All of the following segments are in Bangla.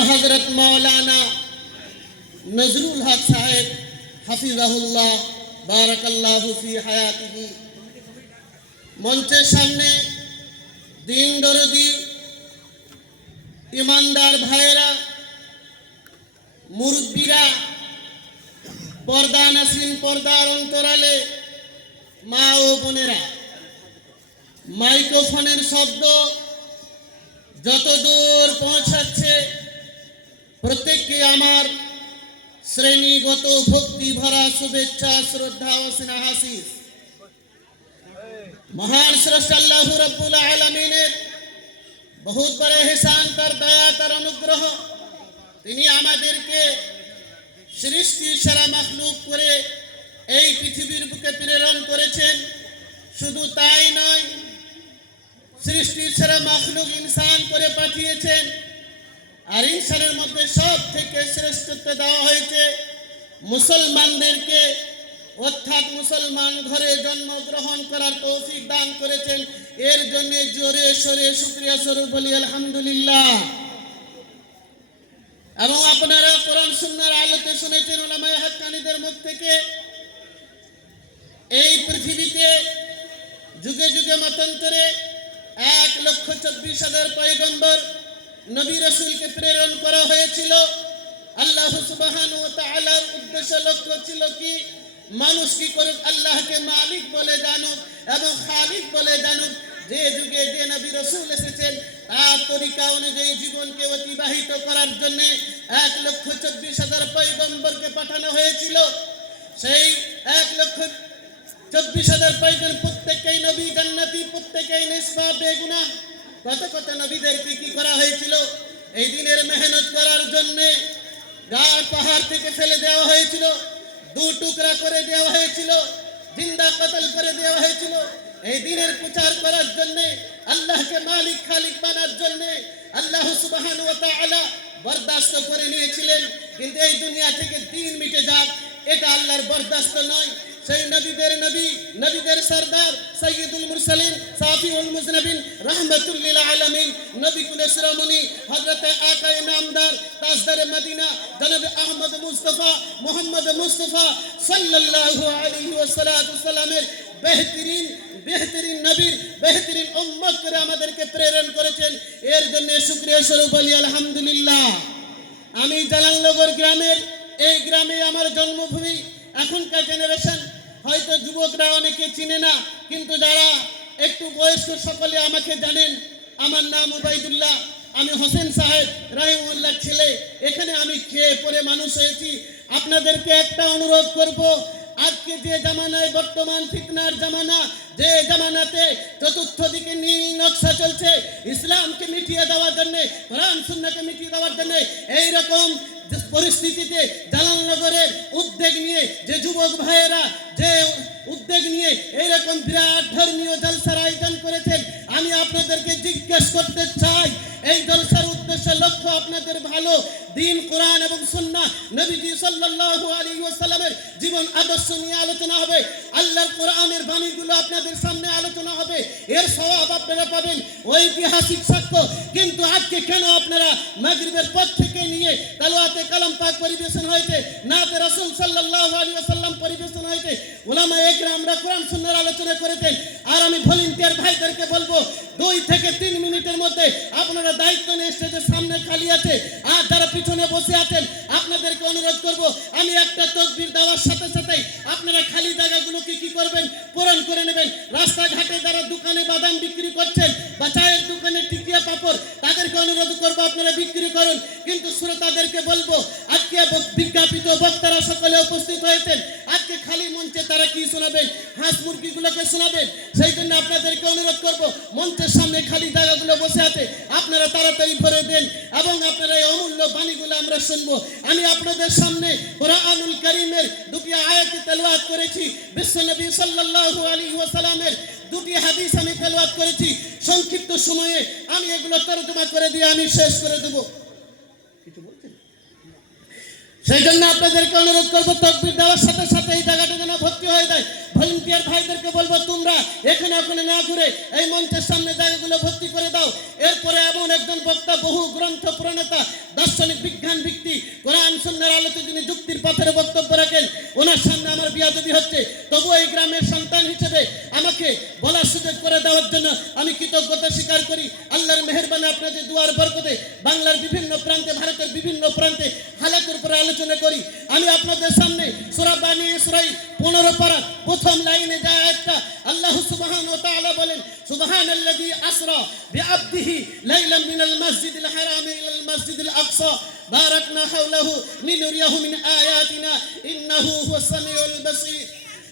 হজরত মৌলানা নজরুল হক সাহেব, হাফিজাহুল্লাহ, বারাকাল্লাহু ফি মঞ্চের সামনে দিন দরদি, ইমানদার ভাইয়েরা, মুরব্বীরা, পর্দা নাসিন পর্দার অন্তরালে, মা ও বোনেরা, মাইক্রোফোনের শব্দ যত দূর পৌঁছাচ্ছে প্রত্যেককে আমার শ্রেণীগত ভক্তি ভরা শুভেচ্ছা, শ্রদ্ধা ও স্নেহাশিস মহান স্রষ্টা আল্লাহ রব্বুল আলমিনের বহুত বড় হেসান তার দয়া, তার অনুগ্রহ। তিনি আমাদেরকে সৃষ্টি সারা মখলুক করে এই পৃথিবীর বুকে প্রেরণ করেছেন। শুধু তাই নয় সৃষ্টির সারা মখলুক ইনসান করে পাঠিয়েছেন। আর ইনসানের মধ্যে সব থেকে শ্রেষ্ঠত্ব দেওয়া হয়েছে মুসলমানদেরকে। অর্থাৎ মুসলমান ঘরে জন্মগ্রহণ করার তৌফিক দান করেছেন। এর জন্য জোরে সরে শুক্রিয়া স্বরূপ বলি, আলহামদুলিল্লাহ। এবং আপনারা কোরআন সুন্নার আলোতে শুনেছেন ওলামায় হাক্কানিদের মুখ থেকে, এই পৃথিবীতে যুগে যুগে মতান্তরে এক লক্ষ চব্বিশ হাজার পয়গম্বর নবী রসুলকে প্রেরণ করা হয়েছিল। আল্লাহ সুবাহান ও তাআলার উদ্দেশ্য লক্ষ্য ছিল কি? মানুষ কি করুক, আল্লাহকে মালিক বলে জানুক এবং খালিক বলে জানুক। যে যুগে যে নবী রসুল এসেছেন, তার তরিকা অনুযায়ী জীবনকে অতিবাহিত করার জন্য এক লক্ষ চব্বিশ হাজার পয়গম্বরকে পাঠানো হয়েছিল। সেই এক লক্ষ চব্বিশ হাজার পয়গম্বর প্রত্যেকেই নবী জান্নাতি, প্রত্যেকেই নিষ্পা বেগুনা কত কত নবীদেরকে কি করা হয়েছিল? এই দিনের মেহনত করার জন্য গা পাহাড় থেকে ফেলে দেওয়া হয়েছিল, দু টুকরা করে দেওয়া হয়েছিল, জিন্দা কতল করে দেওয়া হয়েছিল। এই দিনের প্রচার করার জন্য, আল্লাহকে মালিক খালিক বানার জন্য আল্লাহ সুবহান বরদাস্ত করে নিয়েছিলেন। কিন্তু এই দুনিয়া থেকে দিন মিটে যাক, এটা আল্লাহর বরদাস্ত নয়। সেই নবীদের নবী, নবীদের সরদার সৈয়দুল মুরসালিন, সাফিউল মুজনবিন রহমাতুল লিল আলামিন। নবী কুল শিরোমণি হযরত আকায়ে নামদার, তাজদার মদিনা, জনাব আহমদ মুস্তাফা, মোহাম্মদ মুস্তাফা সাল্লাল্লাহু আলাইহি ওয়াসাল্লামের বেহতরিন বেহতরিন নবীর, বেহতরিন উম্মত করে আমাদেরকে প্রেরণ করেছেন। এর জন্য শুকরিয়া স্বরূপ বলি আলহামদুলিল্লাহ। আমি জালালনগর গ্রামের, এই গ্রামে আমার জন্মভূমি, এখনকার জেনারেশন হয়তো যুবকরা অনেকে চিনে না, কিন্তু যারা একটু বয়স্ক সকলে আমাকে জানেন, আমার নাম উবাইদুল্লাহ। আমি হোসেন সাহেব রাহিমুল্লাহ ছেলে। এখানে আমি খেয়ে পরে মানুষ হয়েছি। আপনাদেরকে একটা অনুরোধ করব, আজকে যে জামানায় বর্তমান ফিতনার জামানা, যে জামানাতে চতুর্থ দিকে নীল নকশা চলছে, ইসলামকে মিটিয়ে দেওয়ার জন্য, কোরআন সুন্নাকে মিটিয়ে দেওয়ার জন্য, এইরকম পরিস্থিতিতে জালালনগরের উদ্যোগ নিয়ে যে যুবক ভাইয়েরা যে উদ্যোগ নিয়ে এইরকম বিরাট ধর্মীয় জলসার আয়োজন করেছেন আমি আপনাদেরকে জিজ্ঞেস করতে চাই এই জলসার উদ্দেশ্য লক্ষ্য আপনাদের ভালো। দিন, কোরআন এবং সুন্নাহ নবীজি সাল্লাল্লাহু আলাইহি ওয়াসাল্লামের জীবন আদর্শ নিয়ে আলোচনা হবে। আল্লাহর কোরআনের বাণীগুলো আপনাদের সামনে আলোচনা হবে। এর সওয়াব আপনারা পাবেন ঐতিহাসিক সাক্ষ্য। কিন্তু আজকে কেন আপনারা মাগরিবের পর থেকে নিয়ে তালওয়াতে কালাম পাক পরিবেশন হয়েছে না নাতে রাসূল সাল্লাল্লাহু আলাইহি ওয়াসাল্লাম পরিবেশন হয়েছে? ওলামা একরাম আমরা কোরআন, সুন্নাহর আলোচনা করেছেন। আর আমি ভলেন্টিয়ার ভাইদেরকে বলব, দুই থেকে তিন মিনিটের মধ্যে আপনারা দায়িত্ব নিয়ে স্টেজের সামনে খালি আছে, আর যারা পিছনে বসে আছেন, আপনাদেরকে অনুরোধ করব, আমি একটা তকবির দেওয়ার সাথে সাথে আপনারা খালি জায়গাগুলোকে কি করবেন, পূরণ করে নেবেন। রাস্তাঘাটে যারা দোকানে বাদাম বিক্রি করছেন বা চায়ের দোকানে টিকিয়া পাপড়, তাদেরকে অনুরোধ করব আপনারা বিক্রি করুন। কিন্তু শ্রোতাদেরকে বলব, আজকে বিজ্ঞাপিত বক্তারা সকলে উপস্থিত হয়েছেন, আজকে খালি মঞ্চে তারা কি শোনাবেন? হাঁস মুরগিগুলোকে শোনাবেন? সেই জন্য আপনাদেরকে অনুরোধ করব, মঞ্চের সামনে খালি জায়গাগুলো বসে আছে, আপনারা তাড়াতাড়ি ভরে দেন এবং আপনারা এই অমূল্য বাণীগুলো আমরা শুনব। আমি আপনাদের সামনে কোরআনুল করিমের দুটি আয়াত তেলাওয়াত করেছি বিশ্বনবী সাল্লাল্লাহু আলাইহি ওয়াসাল্লামের দুটি হাদিস আমি তেলাওয়াত করেছি। সংক্ষিপ্ত সময়ে আমি এগুলো তর্জমা করে দিয়ে আমি শেষ করে দেব। সেই জন্য আপনাদেরকে অনুরোধ করব, তকবির দেওয়ার সাথে সাথে এই জায়গাটা যেন ভর্তি হয়ে যায়। ভলেন্টিয়ার ভাইদেরকে বলব, তোমরা এখানে ওখানে না ঘুরে এই মঞ্চের সামনে জায়গাগুলো ভর্তি করে দাও। এরপরে এমন একজন বক্তা, বহু গ্রন্থ প্রণেতা দার্শনিক বিজ্ঞান ভিত্তি কোরআন সন্ন্যার আলোতে যিনি যুক্তির পথের বক্তব্য রাখেন, ওনার সামনে আমার বিয়াদবি হচ্ছে। তবু এই গ্রামের সন্তান হিসেবে আমাকে বলার সুযোগ করে দেওয়ার জন্য আমি কৃতজ্ঞতা স্বীকার করি। আল্লাহর মেহরবানি আপনাদের দুয়ার বরকতে বাংলার বিভিন্ন প্রান্তে, ভারতের বিভিন্ন প্রান্তে আলোচনা করি। আমি আপনাদের সামনে সুরা বানি সুরাই পনেরো পারা প্রথম লাইনে যায় একটা। আল্লাহ সুবহান ও তাআলা বলেন সুবহান আল্লাযী আসরা বিআবদিহি লাইলাম মিনাল মাসজিদিল হারাম ইলাল মাসজিদিল আকসা। বারাকনা হাওলাহু লিনুরিয়াহু মিন আয়াতিনা। ইন্নাহু হুয়াস সামিউল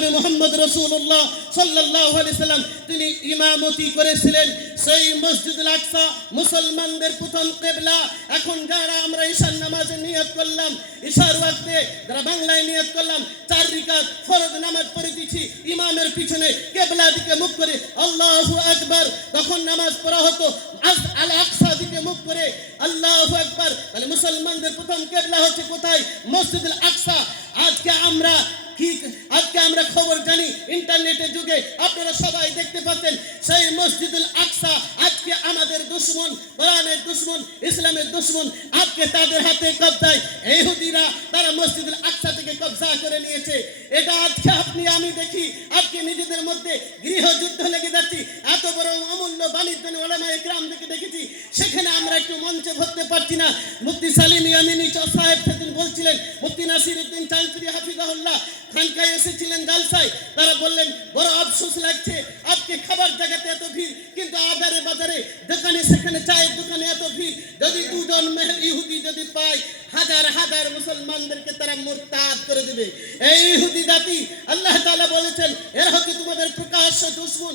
জনবী মোহাম্মদ রসুল্লাহ আলাইহি সাল্লাম, তিনি ইমামতি করেছিলেন সেই মসজিদুল আকসা, মুসলমানদের প্রথম কেবলা। এখন যারা আমরা ঈশান নামাজে নিয়ত করলাম, ঈশার ওয়াক্তে যারা বাংলায় নিয়ত করলাম, চার রিকাত ফরজ নামাজ পড়ে দিচ্ছি ইমামের পিছনে কেবলা দিকে মুখ করে আল্লাহু আকবার তখন নামাজ পড়া হতো, আজ আল আকসা দিকে মুখ করে আল্লাহু আকবার। তাহলে মুসলমানদের প্রথম কেবলা হচ্ছে কোথায়? মসজিদুল আকসা। আজকে আমরা আজকে আমরা খবর জানি, ইন্টারনেটের যুগে আপনারা সবাই দেখতে পাচ্ছেন, সেই মসজিদুল আকসা, আজকে আমাদের দুশ্মন, কোরআনের দুশ্মন, ইসলামের দুশ্মন, আজকে তাদের হাতে কবজায় ইহুদিরা, তারা মসজিদুল আকসা থেকে কবজা করে নিয়েছে। এটা আজকে আপনি, আমি দেখি, আজকে নিজেদের মধ্যে গৃহযুদ্ধ লেগে যাচ্ছি। এত বড় অমূল্য বাণিজ্য ওলামা গ্রাম থেকে দেখেছি, সেখানে আমরা একটু মঞ্চে ভরতে পারছি না। মুফতি সালিম ইয়ামিনী সাহেব সেদিন মুক্তি নাসির উদ্দিন চাঁদপুরি হাফিজাহুল্লাহ। খানকায় এসেছিলেন জালসায়। তারা বললেন বড় আফসোস লাগছে। আজকে খাবার জায়গাতে এত ভিড়, কিন্তু আদারে বাজারে দোকানে সেখানে চায়ের দোকানে এত ভিড়। যদি দুজন ইহুদি যদি পায়, হাজার হাজার মুসলমানদেরকে তারা মোরতাদ করে দেবে। এই ইহুদি জাতি, আল্লাহ তাআলা বলেছেন, এরা হচ্ছে তোমাদের প্রকাশ্য দুশ্মন।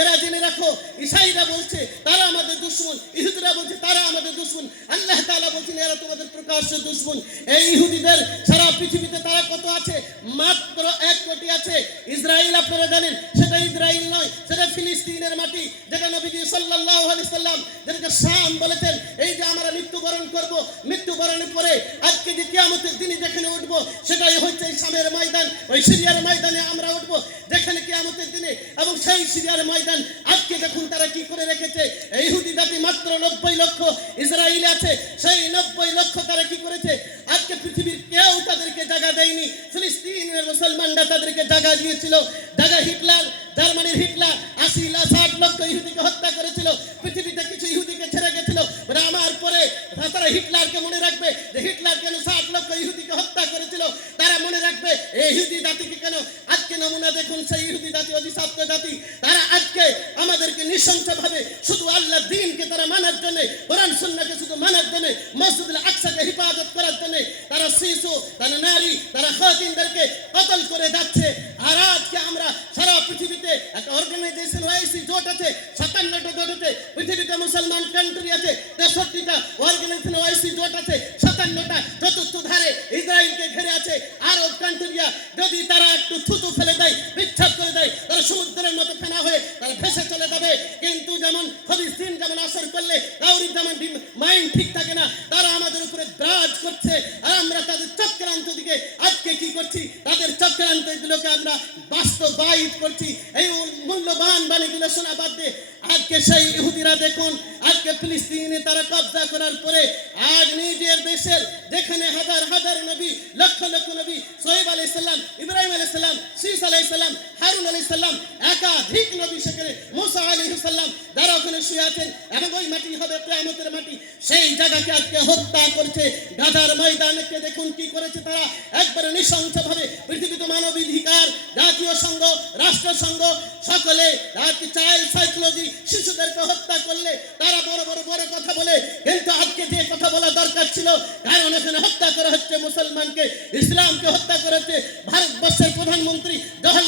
এরা জেনে রাখো, ইসাইরা বলছে, তারা আমাদের দুশ্মন। ইহুদিরা বলছে, তারা আমাদের দুশ্মন। আল্লাহ তাআলা বলছেন, এরা তোমাদের প্রকাশ্য দুশ্মন। এই ইহুদিদের সারা পৃথিবীতে তারা কত আছে? মাত্র এক কোটি আছে। ইসরায়েল আপনারা জানেন সেটা ইসরায়েল নয় সেটা ফিলিস্তিনের মাটি, যেটা নবীজি সাল্লাল্লাহু আলাইহি সাল্লাম যেটাকে শাম বলেছেন, এই যে আমরা মৃত্যুবরণ করব, মৃত্যুবরণের পরে আজকে যে কিয়ামতের দিনে যেখানে উঠবো, সেটাই হচ্ছে এই শামের ময়দান। ওই সিরিয়ার ময়দানে আমরা উঠবো, যেখানে কিয়ামতের দিনে এবং সেই সিরিয়ার ময়দান আজকে দেখুন তারা কি করে রেখেছে। এই হুদি জাতি মাত্র নব্বই লক্ষ ইসরায়েল আছে, সেই নব্বই লক্ষ তারা কি করেছে? আজকে পৃথিবীর কেউ তাদেরকে জায়গা দেয়নি, ফিলিস্তিনের মুসলমানরা তাদেরকে জায়গা দিয়েছিল। জায়গা হিটলার জার্মানির হিটলার আশি লাখ ষাট লক্ষ ইহুদিকে হত্যা করেছিল। পৃথিবীতে কিছু ইহুদিকে ছেড়ে গেছিল। আমার পরে তারা হিটলারকে মনে রাখবে যে হিটলার কেন ষাট লক্ষ ইহুদিকে হত্যা করেছিল? তারা মনে রাখবে এই ইহুদি জাতিকে কেন আজকে নমুনা দেখুন? সেই ইহুদি জাতি অভিশপ্ত জাতি। তারা আজকে আমাদেরকে নৃশংসভাবে শুধু আল্লাহ দিনকে তারা মানার জন্য, কোরআন, সুন্নাহকে শুধু মানার জন্য, মসজিদুল আকসাকে হিফাজত করার জন্য, তারা শিশু, তারা নারী, তারা খাতিনদেরকে জোট আছে সাতান্নটা জোট আছে পৃথিবীতে মুসলমান কান্ট্রি আছে, তেষট্টিটা অর্গানাইজেশন ওয়াইসি জোট আছে, সাতান্নটা চতুর্থ ধারে ইসরায়েলকে ঘেরে আছে, আরব কান্ট্রিয়া যদি তারা ফিলিস্তিনে তারা কবজা করার পরে আজ নিজের দেশের যেখানে হাজার হাজার নবী, লক্ষ লক্ষ নবী সোহেব আলাই সাল্লাম ইব্রাহিম আলাই সাল্লাম শীষ আলাই সাল্লাম হারুন আলাই সাল্লাম একাধিক নবী সেখানে মুসা আলী সাল্লাম যারা ওখানে শুয়ে আছেন এবং ওই মাটি হবে কেয়ামতের মাটি। সেই জায়গাকে আজকে হত্যা করছে। গাজার ময়দানকে দেখুন কি করেছে তারা? একবারে নৃশংসভাবে পৃথিবীতে মানবাধিকার, জাতীয় সংঘ রাষ্ট্রসংঘ সকলে চাইল্ড সাইকোলজি শিশুদেরকে হত্যা করলে। তারা বড় বড় বড় কথা বলে, কিন্তু আজকে যে কথা বলা দরকার ছিল, কারণ এখানে হত্যা করা হচ্ছে মুসলমানকে, ইসলামকে হত্যা করেছে ভারতবর্ষের প্রধানমন্ত্রী জওহরলাল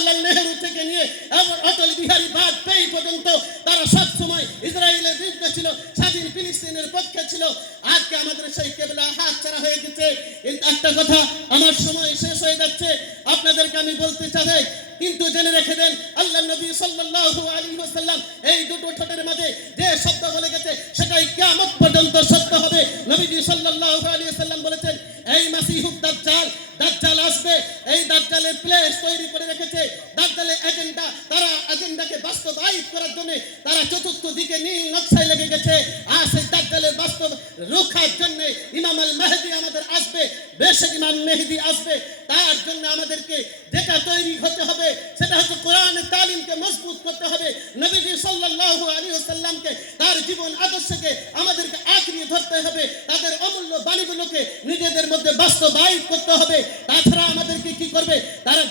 তৈরি ডাক্তারের এজেন্ডা তারা এজেন্ডাকে বাস্তবায়িত করার জন্য তারা চতুর্থ দিকে নীল নকশায় লেগে গেছে। আর সেই ডাক্তারের বাস্তব রক্ষার জন্য ইমাম আল মেহেদি আমাদের আসবে, বেশ ইমাম মেহেদি আসবে তার জন্য আমাদেরকে যেটা তৈরি হতে হবে সেটা হচ্ছে কোরআনের তালিমকে মজবুত করতে হবে নবীজি সাল্লাল্লাহু আলাইহি ওয়াসাল্লামকে তার জীবন আদর্শকে আমাদেরকে আঁকড়িয়ে ধরতে হবে তাদের অমূল্য বাণীগুলোকে নিজেদের মধ্যে বাস্তবায়িত করতে হবে তাছাড়া আমাদেরকে কি করবে তারা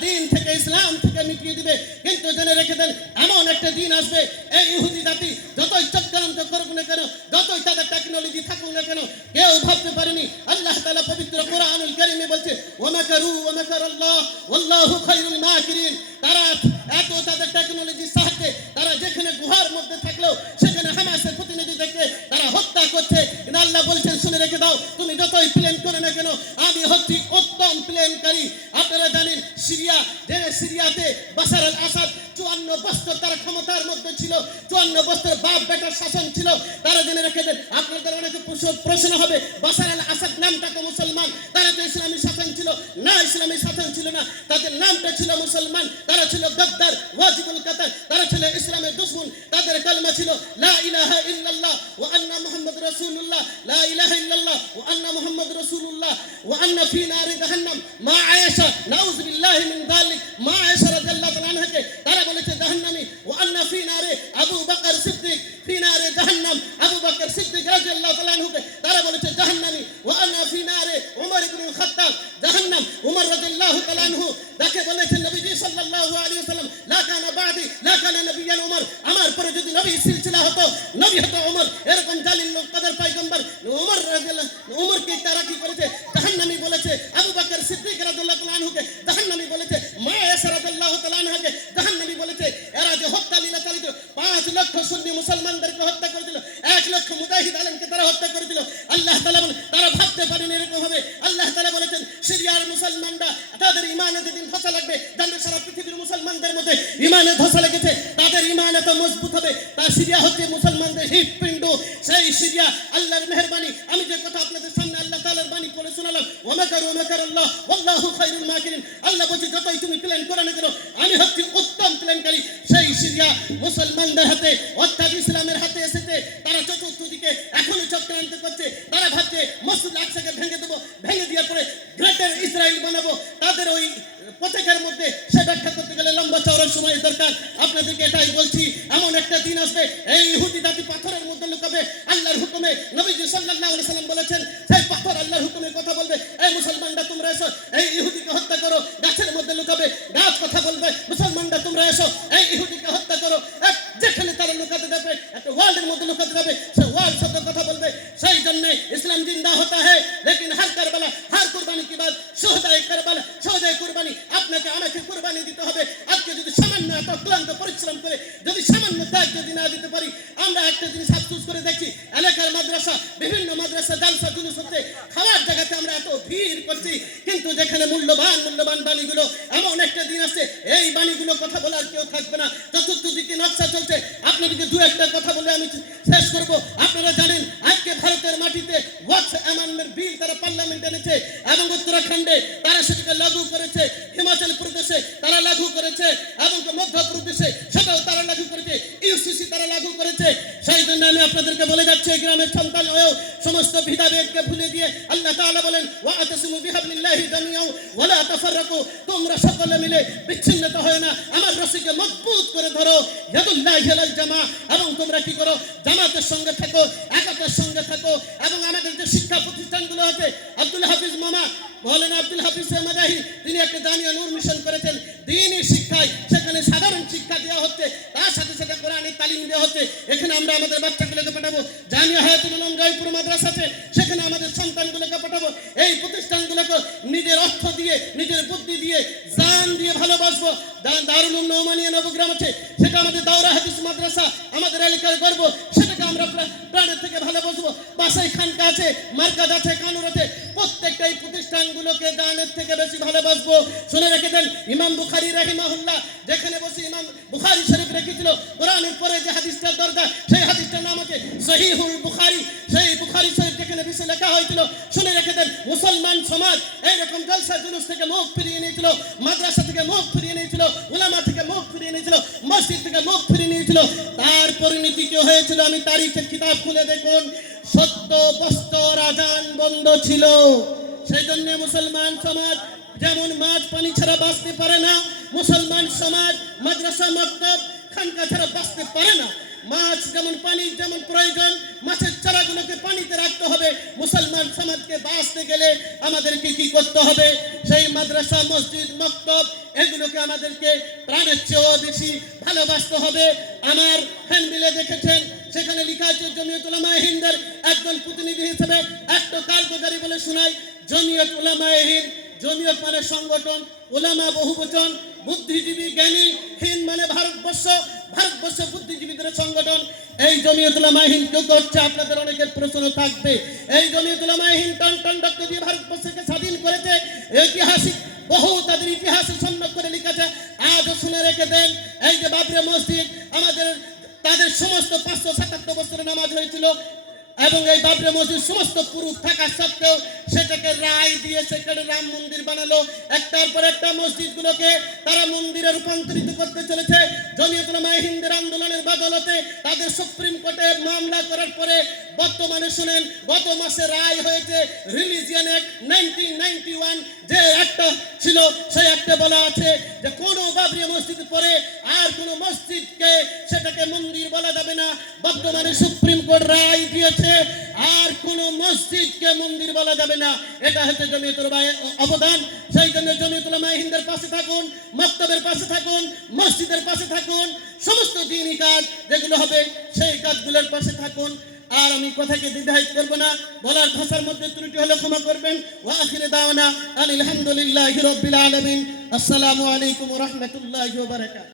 দিন ইসলাম থেকে মিটিয়ে দিবে। কিন্তু জেনে রেখে দেন, এমন একটা দিন আসবে, এই ইহুদি জাতি যতই চক্রান্ত করুক না কেন, যতই তাদের টেকনোলজি থাকুক না কেন, কেউ ভাবতে পারেনি। আল্লাহ তালা পবিত্র কোরআনুল কারিমে বলছে ওয়ামাকারু আল্লাহ ওয়াল্লাহু মা মাকিরিন। বছর তারা ক্ষমতার মধ্যে ছিল, চুয়ান্ন বছর বাপ বেটার শাসন ছিল, তারা জেনে রেখে দেন, আপনাদের অনেকে প্রশ্ন- হবে, বাসার আল আসাদ নামটা তো মুসলমান, তারা তো ইসলামী শাসন ছিল, না ইসলামী শাসন ছিল না, তাদের নামটা ছিল মুসলমান, তারা ছিল গদ্দার, ওয়াজিবুল কাতার, তারা ছিল ইসলামের দুশ্মন, তাদের কালমা ছিল, লা ইলাহা ইল্লাল্লাহ, ওয়া আন্না মুহাম্মদ রাসূলুল্লাহ, লা ইলাহা ইল্লাল্লাহ, ওয়া আন্না মুহাম্মদ রাসূলুল্লাহ, ওয়া আন্না ফি নারি জাহান্নাম, মা আয়েশা, নাউযু বিল্লাহি মিন যালিক মা আয়েশা রাদিয়াল্লাহু তাআলা তারা বলেছে জাহান্নামী ওয়া আন্না ফি নারি আবু বকর সিদ্দিক, ফি নারি জাহান্নাম। আবু বকর সিদ্দিক রাদিয়াল্লাহু তাআলা আনহুকে তারা বলেছে, জাহান্নামী ওয়া আন্না ফি নারি উমর ইবনুল খাত্তাব, জাহান্নাম। উমর রাদিয়াল্লাহু তাআলা আনহু তাকে বলেছেন নবীজি সাল্লাল্লাহু আলাইহি ওয়াসাল্লাম, লা কানা বাদি, লা কানা নবিয়ান উমর। আমার পরে যদি নবী সিলসিলা হতো, নবী হতো উমর। এরকম জালিল কাদের পয়গম্বর উমর রাদিয়াল্লাহু উমরকে তারা কি করেছে জাহান্নামী বলেছে আবু বকর সিদ্দিক রাদিয়াল্লাহু তাআলা আনহুকে জাহান্নামী বলেছে মা ইয়াসা রাদিয়াল্লাহু তাআলা আনহাকে জাহান্নামী বলেছে এরা যে হত্যা লীলা চালিত পাঁচ লক্ষ সুন্নি মুসলমানদেরকে হত্যা করেছিল এক লক্ষ মুজাহিদ আলমকে করেছিল আল্লাহ তাআলা বলে, তারা ভাবতে পারেনি এরকম হবে। আল্লাহ তাআলা বলেছেন, সিরিয়ার মুসলমানরা তাদের ইমানে যেদিন ধসা লাগবে, জানবে সারা পৃথিবীর মুসলমানদের মধ্যে ইমানে ধসা লেগেছে, তাদের ইমান এত মজবুত হবে। তা সিরিয়া হচ্ছে মুসলমানদের হৃৎপিণ্ড। সেই সিরিয়া আল্লাহর মেহেরবানি। আমি যে কথা আপনাদের সামনে আল্লাহ তাআলার বাণী পড়ে শোনালাম ওমাকার ওমাকার আল্লাহ আল্লাহু খায়রুল মাকিরিন। আল্লাহ বলছে, যতই তুমি প্ল্যান করো না আমি হচ্ছি উত্তম প্ল্যানকারী সেই সিরিয়া মুসলমানদের হাতে ইসরায়েল বানাবো, তাদের ওই পতাকার মধ্যে সে ব্যাখ্যা করতে গেলে লম্বা চওড়ার সময় দরকার। আপনাদেরকে এটাই বলছি, এমন একটা দিন আসবে এবং মধ্যপ্রদেশে সেটাও তারা লাগু করেছে ইউসিসি তারা লাগু করেছে। সেই জন্য আমি আপনাদেরকে বলে যাচ্ছি গ্রামের সন্তান হয়েও সমস্ত ভেদাভেদকে ভুলে দিয়ে আল্লাহ তাআলা বলেন ওয়া আতাসিমু বিহাবলিল্লাহি জামিআও ওয়া লা তাফাররাকু। তোমরা সকলে মিলে বিচ্ছিন্নতা হয় না, আমার রশিকে মজবুত করে ধরো। ইয়াদুল্লাহি জামা, এবং তোমরা কি করো? জামাতের সঙ্গে থাকো তালিম দেওয়া হচ্ছে, এখানে আমরা আমাদের বাচ্চাগুলোকে পাঠাবো। জামিয়া হায়াতুল উলুম জয়পুর মাদ্রাসা আছে সেখানে আমাদের সন্তানগুলোকে নিজের অর্থ দিয়ে, নিজের বুদ্ধি দিয়ে, জান দিয়ে ভালোবাসবো। দারুল নোমানিয়া নবগ্রাম আছে, সেটা আমাদের দাওরা হাদিস মাদ্রাসা, আমাদের এলাকার গর্ব। সেটাকে আমরা প্রা- প্রাণের থেকে ভালোবাসবো। বাসাই খানকা আছে, মার্কাজ আছে কানুর আছে, প্রত্যেকটা এই প্রতিষ্ঠানগুলোকে গানের থেকে বেশি ভালোবাসবো। শুনে রেখে দেন ইমাম বুখারি রাহিমাহুল্লাহ। তারিখের কিতাব খুলে দেখুন। সত্য বস্তর বন্ধ ছিল। সেই জন্য মুসলমান সমাজ যেমন মাছ পানি ছাড়া বাঁচতে পারে না, মুসলমান সমাজ মাদ্রাসা, মক্তব, খানকা ছাড়া বাঁচতে পারে না। মাছ যেমন পানি, যেমন প্রয়োজন, মাছের চারাগুলোকে পানিতে রাখতে হবে। মুসলমান সমাজকে বাঁচতে গেলে আমাদেরকে কি করতে হবে? সেই মাদ্রাসা, মসজিদ, মক্তব, এগুলোকে আমাদেরকে প্রাণের চেয়েও বেশি ভালোবাসতে হবে। আমার হ্যান্ডবিলে দেখেছেন, সেখানে লেখা আছে, জমিয়ত উলামা হিন্দের একজন প্রতিনিধি হিসেবে একটা কার্যকারী বলে শোনাই। জমিয়ত উলামা হিন্দ, জমিয়ত মানে সংগঠন ওলামা বহুবচন, বুদ্ধিজীবী জ্ঞানী, হিন্দ মানে ভারতবর্ষ ভারতবর্ষ বুদ্ধিজীবীদের সংগঠন, এই জমিয়তুলামাহীন মাহিন কেউ করছে? আপনাদের অনেকের প্রশ্ন থাকবে। এই জমিয়তুলামাহীন মাহিন টন টন রক্ত দিয়ে ভারতবর্ষকে স্বাধীন করেছে। ঐতিহাসিক, বহু তাদের ইতিহাসে সম্যক করে লিখেছে। আজও শুনে রেখে দেন, এই যে বাবরে মসজিদ, আমাদের, তাদের সমস্ত পাঁচশো সাতাত্তর বছরের নামাজ হয়েছিল। এবং এই বাবরে মসজিদ সমস্ত পুরুষ থাকা সত্ত্বেও সেটাকে রায় দিয়ে সেখানে রাম মন্দির বানালো। একটার পর একটা মসজিদগুলোকে তারা মন্দিরে রূপান্তরিত করতে চলেছে। হিন্দের আন্দোলনের বদলতে তাদের সুপ্রিম কোর্টে মামলা করার পরে বর্তমানে শুনেন, গত মাসে রায় হয়েছে রিলিজিয়ান অ্যাক্ট নাইনটিন যে একটা ছিল, সেই একটা বলা আছে যে বর্তমানে সুপ্রিম কোর্ট রায় দিয়েছে, আর কোনো মসজিদকে মন্দির বলা যাবে না। এটা হচ্ছে জমিয়তুল অবদান। সেই জন্য জমিয়তুল হিন্দের পাশে থাকুন, মক্তবের পাশে থাকুন, মসজিদের পাশে থাকুন, সমস্ত দিনই কাজ যেগুলো হবে সেই কাজগুলোর পাশে থাকুন। আর আমি কথাকে দ্বিধায়িত করব না, বলার ভাষার মধ্যে ত্রুটি হলে ক্ষমা করবেন। ও আখিরে দাওয়ানা আলহামদুলিল্লাহ রব্বিল আলমিন। আসসালামু আলাইকুম রহমতুল্লাহ বারাকাত